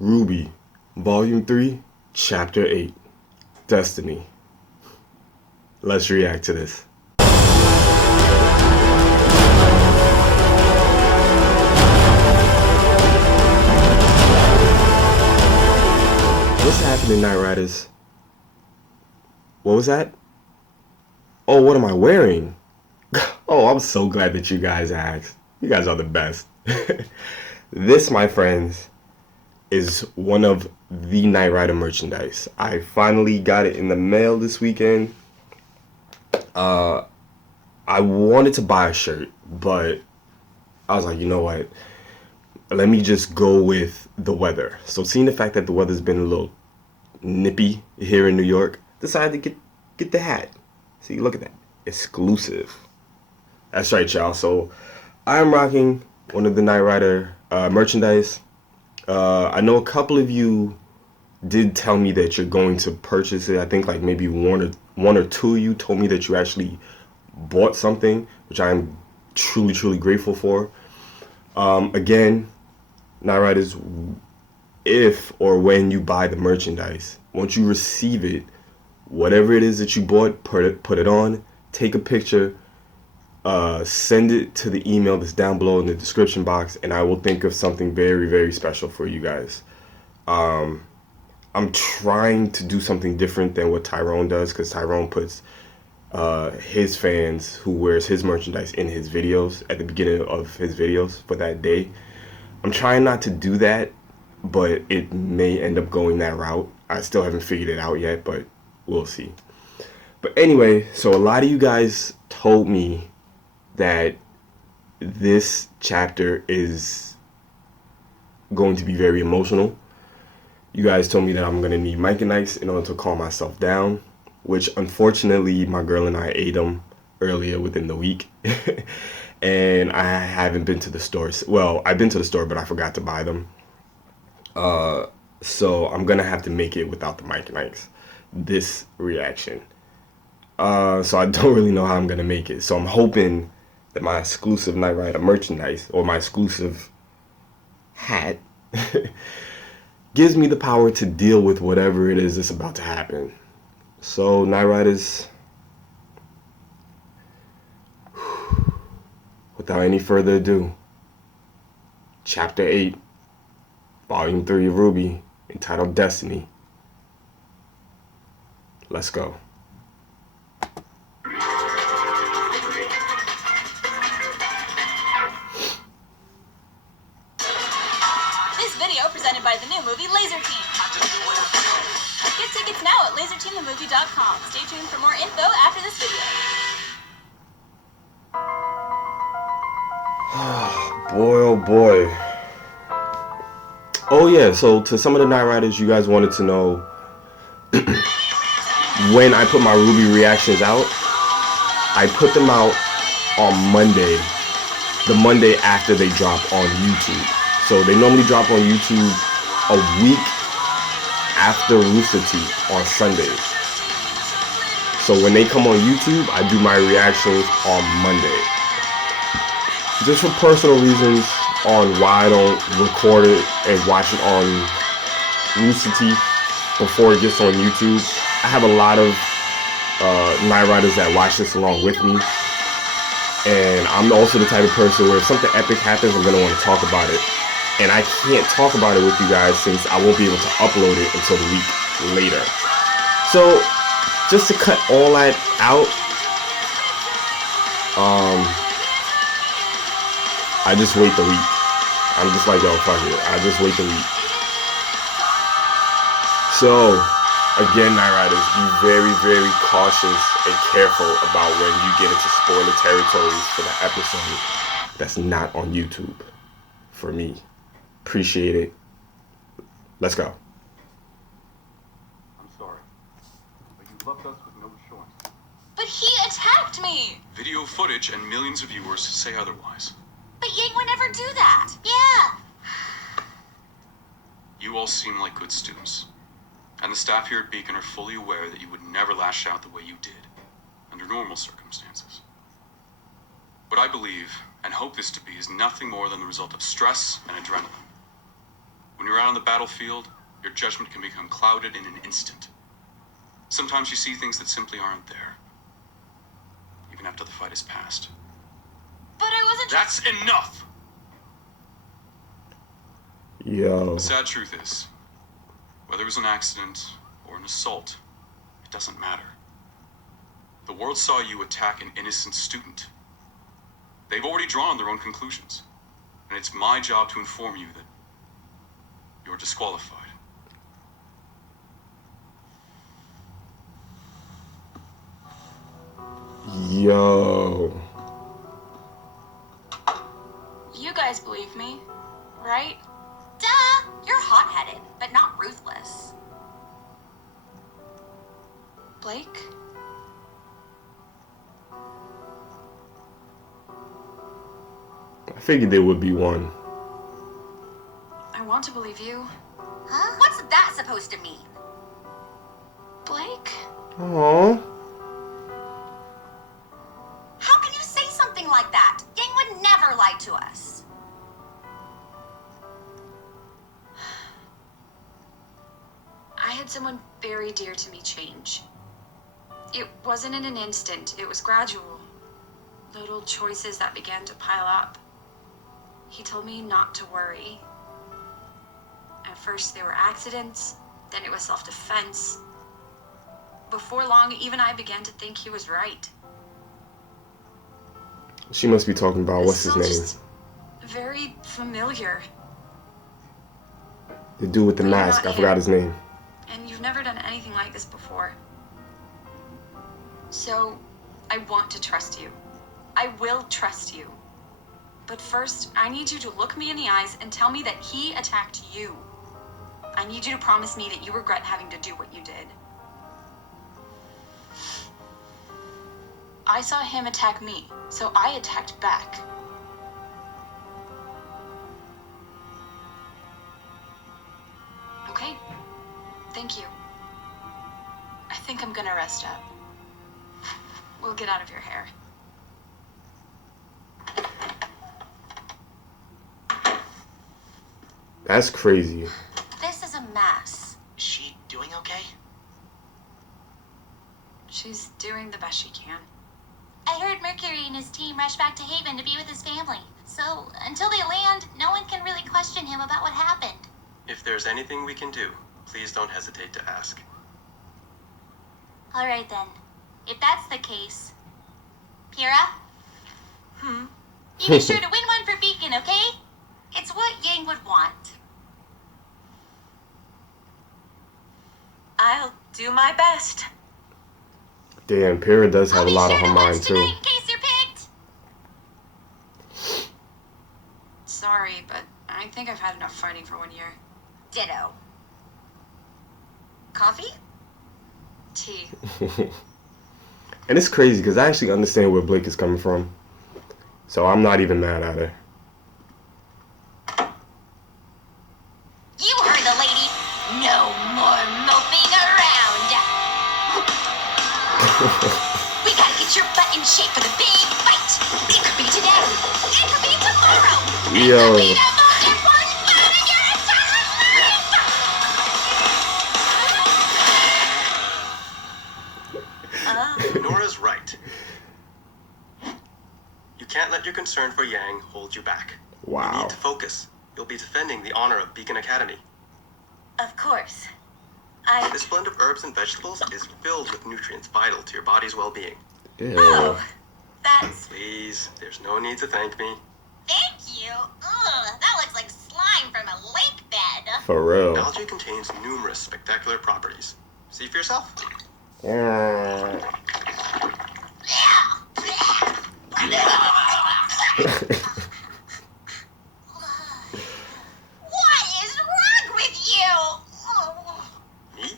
RWBY, Volume 3, Chapter 8, Destiny. Let's react to this. What's happening, Night Riders? What was that? Oh, what am I wearing? Oh, I'm so glad that you guys asked. You guys are the best. This, my friends, is one of the Knight Rider merchandise. I finally got it in the mail this weekend. I wanted to buy a shirt, but I was like, you know what? Let me just go with the weather. So seeing the fact that the weather's been a little nippy here in New York, decided to get the hat. See, look at that. Exclusive. That's right, y'all. So I'm rocking one of the Knight Rider merchandise. I know a couple of you did tell me that you're going to purchase it. I think like maybe one or two of you told me that you actually bought something, which I'm truly grateful for. Again, Knight Riders, if or when you buy the merchandise, once you receive it, whatever it is that you bought, put it on, take a picture, send it to the email that's down below in the description box, and I will think of something very special for you guys. I'm trying to do something different than what Tyrone does, because Tyrone puts his fans who wears his merchandise in his videos at the beginning of his videos for that day. I'm trying not to do that, but it may end up going that route. I still haven't figured it out yet, but we'll see. But anyway, so a lot of you guys told me that this chapter is going to be very emotional. You guys told me that I'm going to need Mike and Ike's in order to calm myself down, which unfortunately my girl and I ate them earlier within the week. And I haven't been to the store. Well, I've been to the store, but I forgot to buy them. So I'm going to have to make it without the Mike and Ike's, this reaction. So I don't really know how I'm going to make it. So I'm hoping that my exclusive Knight Rider merchandise, or my exclusive hat, gives me the power to deal with whatever it is that's about to happen. So, Knight Riders, without any further ado, Chapter 8, Volume 3 of RWBY, entitled Destiny. Let's go. This video presented by the new movie Laser Team. Get tickets now at laserteamthemovie.com. Stay tuned for more info after this video. Boy, oh boy. Oh yeah, so to some of the Knight Riders, you guys wanted to know when I put my RWBY reactions out. I put them out on Monday, the Monday after they drop on YouTube. So they normally drop on YouTube a week after Rooster Teeth on Sundays. So when they come on YouTube, I do my reactions on Monday. Just for personal reasons on why I don't record it and watch it on Rooster Teeth before it gets on YouTube. I have a lot of Knight Riders that watch this along with me. And I'm also the type of person where if something epic happens, I'm going to want to talk about it. And I can't talk about it with you guys since I won't be able to upload it until the week later. So, just to cut all that out, I just wait the week. I'm just like, yo, fuck it. I just wait the week. So, again, Knight Riders, be very cautious and careful about when you get into spoiler territories for the episode that's not on YouTube. For me. Appreciate it. Let's go. I'm sorry, but you left us with no choice. But he attacked me! Video footage and millions of viewers say otherwise. But Yang would never do that. Yeah. You all seem like good students. And the staff here at Beacon are fully aware that you would never lash out the way you did, under normal circumstances. What I believe, and hope this to be, is nothing more than the result of stress and adrenaline. When you're out on on the battlefield, your judgment can become clouded in an instant. Sometimes you see things that simply aren't there, even after the fight is past. But I wasn't. That's enough! Yo. The sad truth is, whether it was an accident or an assault, it doesn't matter. The world saw you attack an innocent student. They've already drawn their own conclusions, and it's my job to inform you that you're disqualified. Yo. You guys believe me, right? Duh! You're hot-headed, but not ruthless. Blake? I figured there would be one. I want to believe you. Huh? What's that supposed to mean? Blake? Aww. How can you say something like that? Yang would never lie to us. I had someone very dear to me change. It wasn't in an instant, it was gradual. Little choices that began to pile up. He told me not to worry. At first there were accidents, then it was self-defense. Before long, even I began to think he was right. She must be talking about what's his Still name? just very familiar. The dude with the But you're mask. not I forgot him. his name. And you've never done anything like this before. So, I want to trust you. I will trust you. But first, I need you to look me in the eyes and tell me that he attacked you. I need you to promise me that you regret having to do what you did. I saw him attack me, so I attacked back. Okay? Thank you. I think I'm gonna rest up. We'll get out of your hair. That's crazy. This is a mess. Is she doing okay? She's doing the best she can. I heard Mercury and his team rushed back to Haven to be with his family. So, until they land, no one can really question him about what happened. If there's anything we can do, please don't hesitate to ask. All right then. If that's the case, Pyrrha, you be sure to win one for Beacon, okay? It's what Yang would want. I'll do my best. Damn, Pyrrha does have I'll a be lot sure on her to mind watch too. tonight in case you're picked. Sorry, but I think I've had enough fighting for 1 year. Ditto. Coffee? Tea. And it's crazy because I actually understand where Blake is coming from. So I'm not even mad at her. You heard the lady. No more moping around. We gotta get your butt in shape for the big fight. It could be today. It could be tomorrow. It Yo. could be the most important fight of your entire life. Nora's right. You can't let your concern for Yang hold you back. You Wow. need to focus. You'll be defending the honor of Beacon Academy. Of course. This blend of herbs and vegetables is filled with nutrients vital to your body's well-being. Ew. Oh, that's... Please, there's no need to thank me. Thank you. Ugh, that looks like slime from a lake bed. For real. Algae contains numerous spectacular properties. See for yourself. What is wrong with you? Me?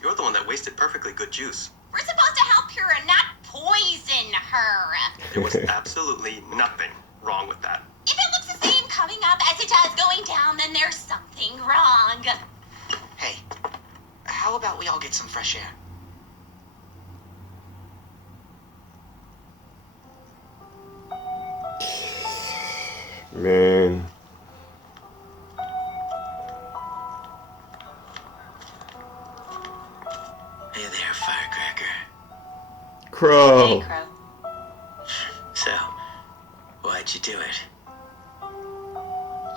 You're the one that wasted perfectly good juice. We're supposed to help her and not poison her. There was absolutely nothing wrong with that. If it looks the same coming up as it does going down, then there's something wrong. Hey, how about we all get some fresh air? Man. Crow. Hey, Crow. So, why'd you do it?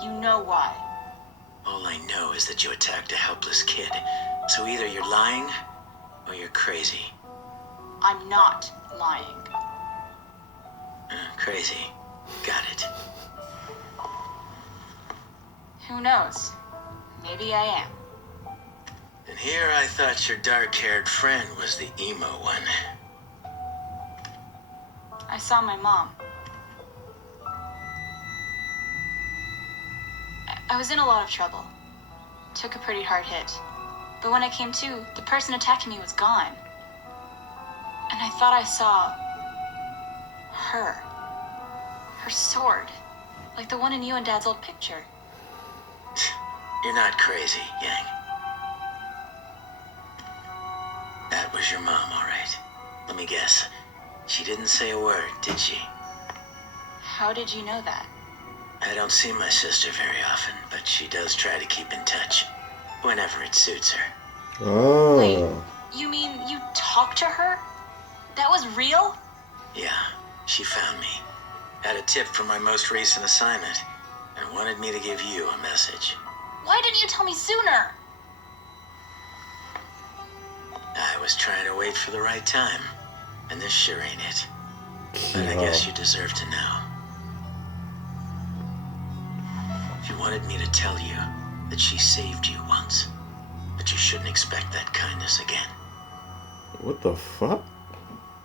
You know why. All I know is that you attacked a helpless kid. So either you're lying, or you're crazy. I'm not lying. Crazy. Got it. Who knows? Maybe I am. And here I thought your dark-haired friend was the emo one. I saw my mom. I was in a lot of trouble. Took a pretty hard hit. But when I came to, the person attacking me was gone. And I thought I saw her. Her sword. Like the one in you and Dad's old picture. You're not crazy, Yang. That was your mom, all right. Let me guess. She didn't say a word, did she? How did you know that? I don't see my sister very often, but she does try to keep in touch. Whenever it suits her. Oh. Wait, you mean you talked to her? That was real? Yeah, she found me. Had a tip from my most recent assignment, and wanted me to give you a message. Why didn't you tell me sooner? I was trying to wait for the right time, and this sure ain't it. But I guess you deserve to know. She wanted me to tell you that she saved you once, but you shouldn't expect that kindness again. What the fuck?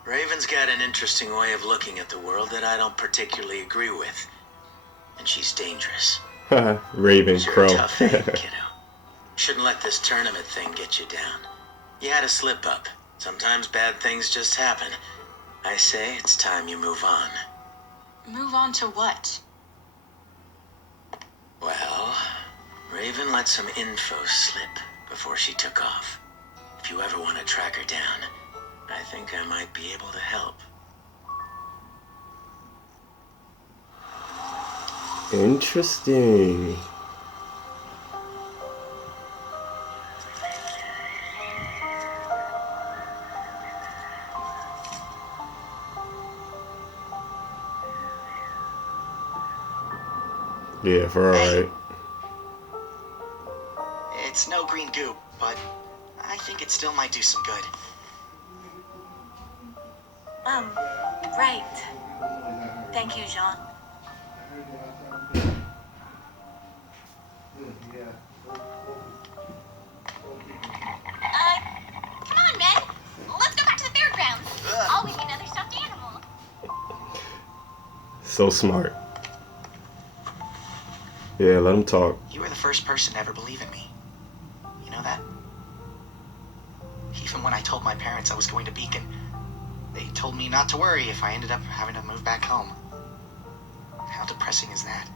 Raven's got an interesting way of looking at the world that I don't particularly agree with. And she's dangerous. Raven, Sure, Crow. tough aim, kiddo. Shouldn't let this tournament thing get you down. You had a slip up. Sometimes bad things just happen. I say it's time you move on. Move on to what? Well, Raven let some info slip before she took off. If you ever want to track her down, I think I might be able to help. Interesting. Yeah, for alright. It's no green goo, but I think it still might do some good. Right. Thank you, Jean. Come on, men. Let's go back to the fairgrounds. Always another stuffed animal. So smart. Yeah, let him talk. You were the first person to ever believe in me. You know that? Even when I told my parents I was going to Beacon, they told me not to worry if I ended up having to move back home. How depressing is that?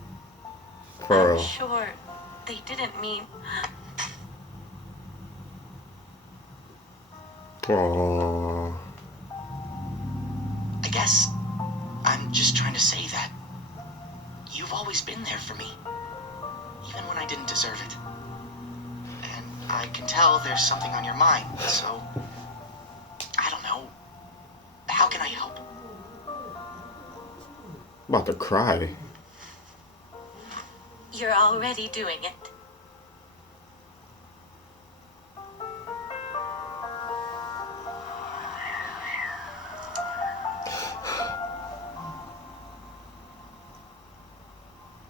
For I'm real. sure they didn't mean... Aww. I guess I'm just trying to say that you've always been there for me, even when I didn't deserve it. And I can tell there's something on your mind, so I don't know. How can I help? I'm about to cry. You're already doing it.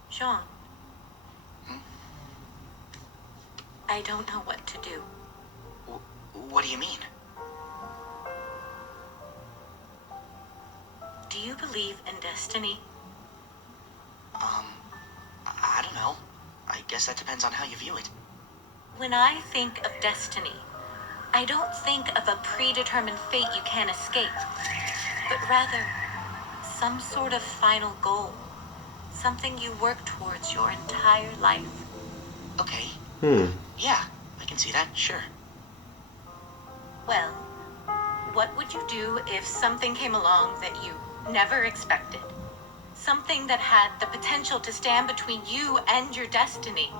Sean. I don't know what to do. What do you mean? Do you believe in destiny? I don't know. I guess that depends on how you view it. When I think of destiny, I don't think of a predetermined fate you can't escape, but rather some sort of final goal, something you work towards your entire life. Okay. Yeah, I can see that, sure. Well, what would you do if something came along that you never expected? Something that had the potential to stand between you and your destiny.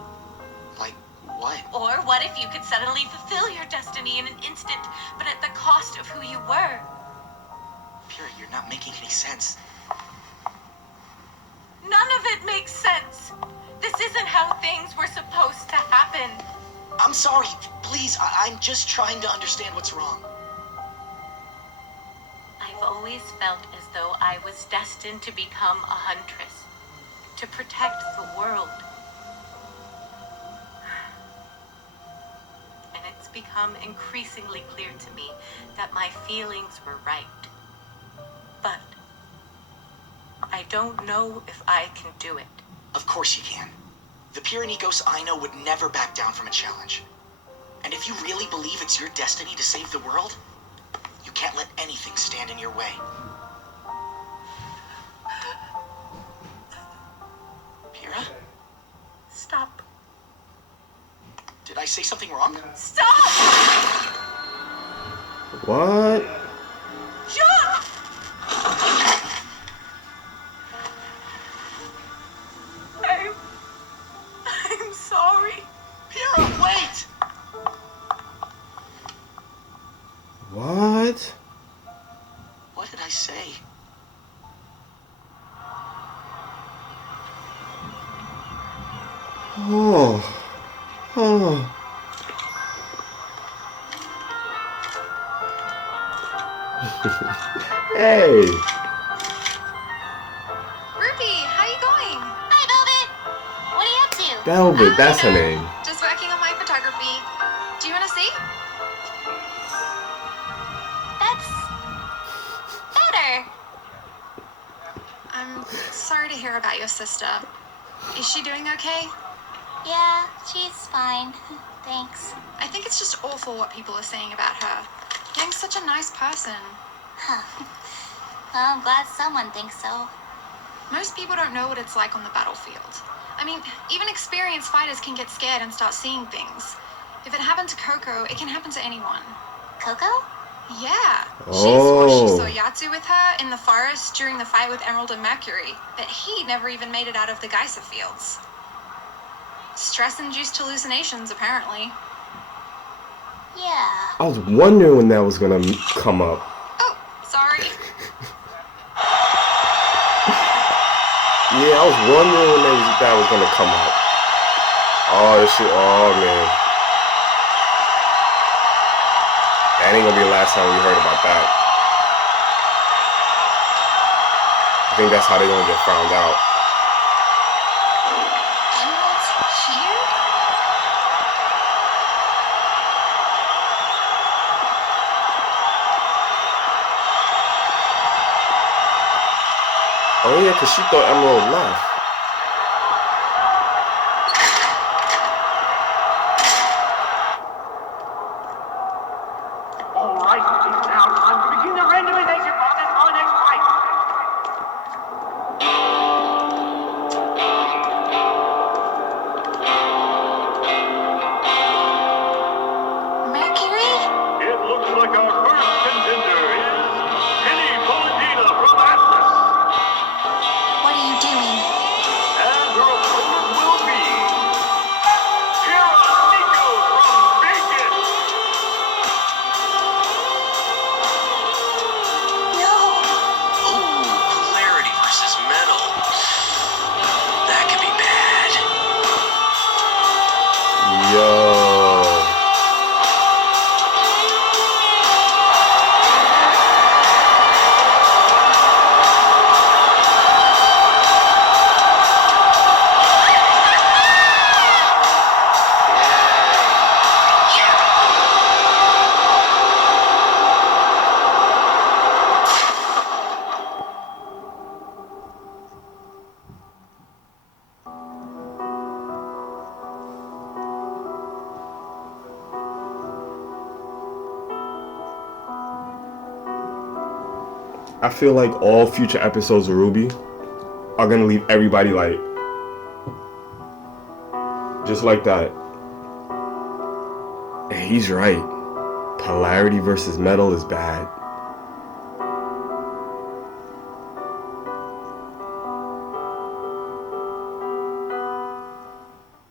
Like, what? Or what if you could suddenly fulfill your destiny in an instant, but at the cost of who you were? Kira, you're not making any sense. None of it makes sense. This isn't how things were supposed to happen. I'm sorry. Please, I'm just trying to understand what's wrong. I've always felt as though I was destined to become a huntress, to protect the world. And it's become increasingly clear to me that my feelings were right. But I don't know if I can do it. Of course you can. The Pyrenicos I know would never back down from a challenge. And if you really believe it's your destiny to save the world, you can't let anything stand in your way. Pyrrha? Stop. Did I say something wrong? Stop! What? John! I'm sorry. Pyrrha, wait! What? What did I say? Oh. Oh. Hey. Ruby, how you going? Hi, Velvet. What are you up to? Velvet, that's her name. Just working on my photography. Do you want to see? That's better. I'm sorry to hear about your sister. Is she doing okay? Yeah, she's fine. Thanks. I think it's just awful what people are saying about her. Yang's such a nice person. Huh. Well, I'm glad someone thinks so. Most people don't know what it's like on the battlefield. I mean, even experienced fighters can get scared and start seeing things. If it happened to Coco, it can happen to anyone. Coco? Yeah. She swore she Oh. saw Yatsu with her in the forest during the fight with Emerald and Mercury, but he never even made it out of the Geisa fields. Stress-induced hallucinations, apparently. Yeah. I was wondering when that was gonna come up. Oh, sorry. Yeah, I was wondering when that was gonna come up. Oh shit! Oh man, that ain't gonna be the last time we heard about that. I think that's how they're gonna get found out. Emerald's here? Oh yeah, cause she thought Emerald left. All right, it's now time to begin the randomization process for the next fight. Mercury? It looks like our first contender is Penny Paladina from Atlas. What are you doing? And her opponent will be Kira Nico from Beacon. No. Ooh, polarity versus metal. That could be bad. Yo. I feel like all future episodes of RWBY are gonna leave everybody like, just like that. And he's right. Polarity versus metal is bad.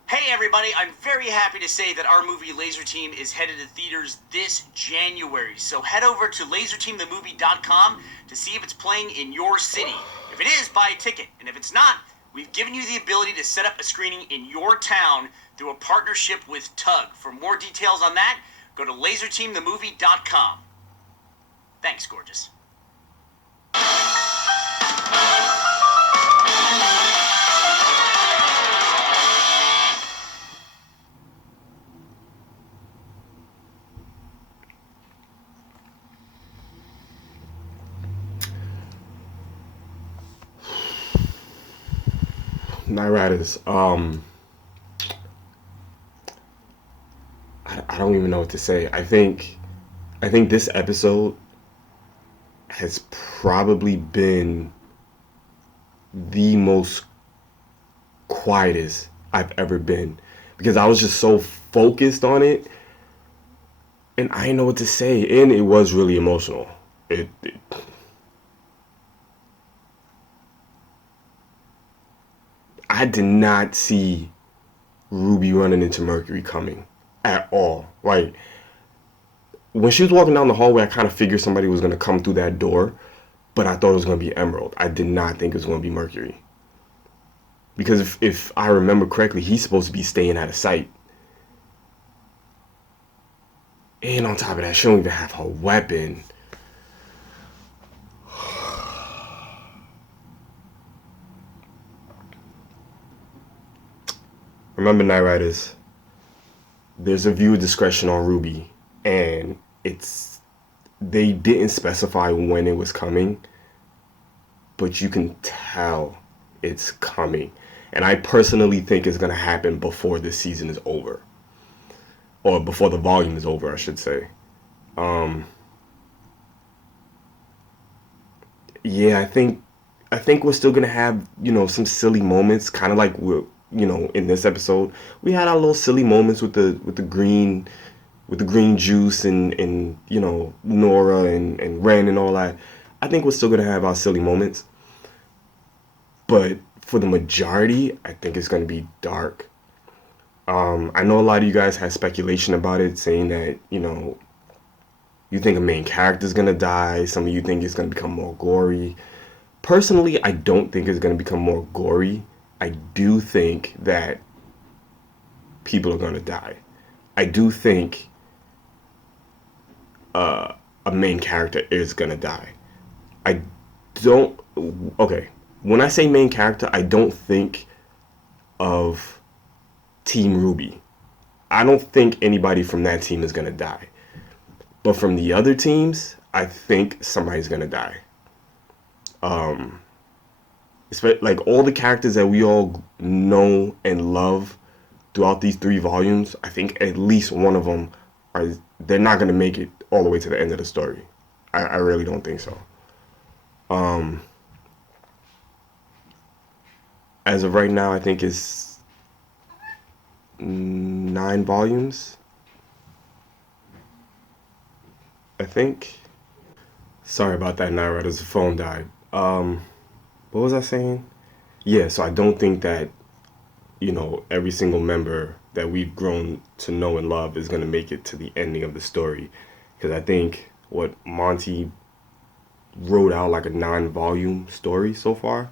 Hey everybody, I'm very very happy to say that our movie Laser Team is headed to theaters this January. So head over to laserteamthemovie.com to see if it's playing in your city. If it is, buy a ticket. And if it's not, we've given you the ability to set up a screening in your town through a partnership with Tug. For more details on that, go to laserteamthemovie.com. Thanks, gorgeous. Night Riders. I don't even know what to say. I think this episode has probably been the most quietest I've ever been, because I was just so focused on it, and I didn't know what to say, and it was really emotional. I did not see Ruby running into Mercury coming at all. Like, when she was walking down the hallway, I kind of figured somebody was going to come through that door, but I thought it was going to be Emerald. I did not think it was going to be Mercury. Because if I remember correctly, he's supposed to be staying out of sight. And on top of that, she don't even have her weapon. Remember, Night Riders, there's a viewer discretion on RWBY, and they didn't specify when it was coming, but you can tell it's coming. And I personally think it's going to happen before this season is over. Or before the volume is over, I should say. Yeah, I think we're still going to have, some silly moments, kind of like in this episode. We had our little silly moments with the green juice and Nora and Ren and all that. I think we're still going to have our silly moments. But for the majority, I think it's going to be dark. I know a lot of you guys had speculation about it, saying that, you think a main character is going to die. Some of you think it's going to become more gory. Personally, I don't think it's going to become more gory. I do think that people are going to die. I do think a main character is going to die. Okay, when I say main character, I don't think of Team RWBY. I don't think anybody from that team is going to die. But from the other teams, I think somebody's going to die. Like all the characters that we all know and love throughout these 3 volumes, I think at least one of them they're not going to make it all the way to the end of the story. I really don't think so. As of right now, I think it's 9 volumes. I think. Sorry about that, Night Riders. The phone died. What was I saying? Yeah, so I don't think that, every single member that we've grown to know and love is going to make it to the ending of the story. Because I think what Monty wrote out like a 9-volume story so far.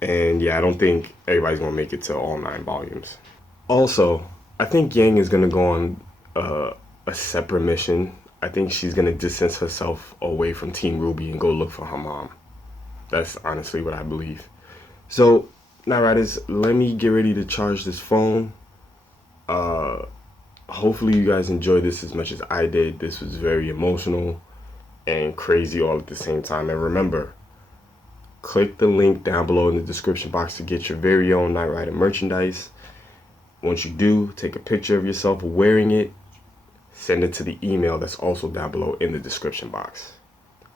And yeah, I don't think everybody's going to make it to all 9 volumes. Also, I think Yang is going to go on a separate mission. I think she's going to distance herself away from Team RWBY and go look for her mom. That's honestly what I believe. So, Night Riders, let me get ready to charge this phone. Hopefully you guys enjoyed this as much as I did. This was very emotional and crazy all at the same time. And remember, click the link down below in the description box to get your very own Night Rider merchandise. Once you do, take a picture of yourself wearing it. Send it to the email that's also down below in the description box.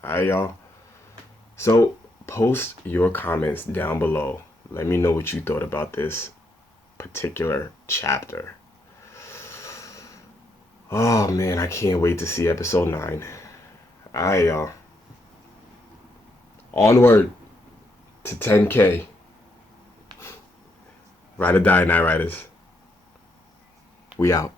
Alright, y'all? So, post your comments down below. Let me know what you thought about this particular chapter. Oh, man, I can't wait to see episode 9. Alright, y'all. Onward to 10K. Ride or die, Night Riders. We out.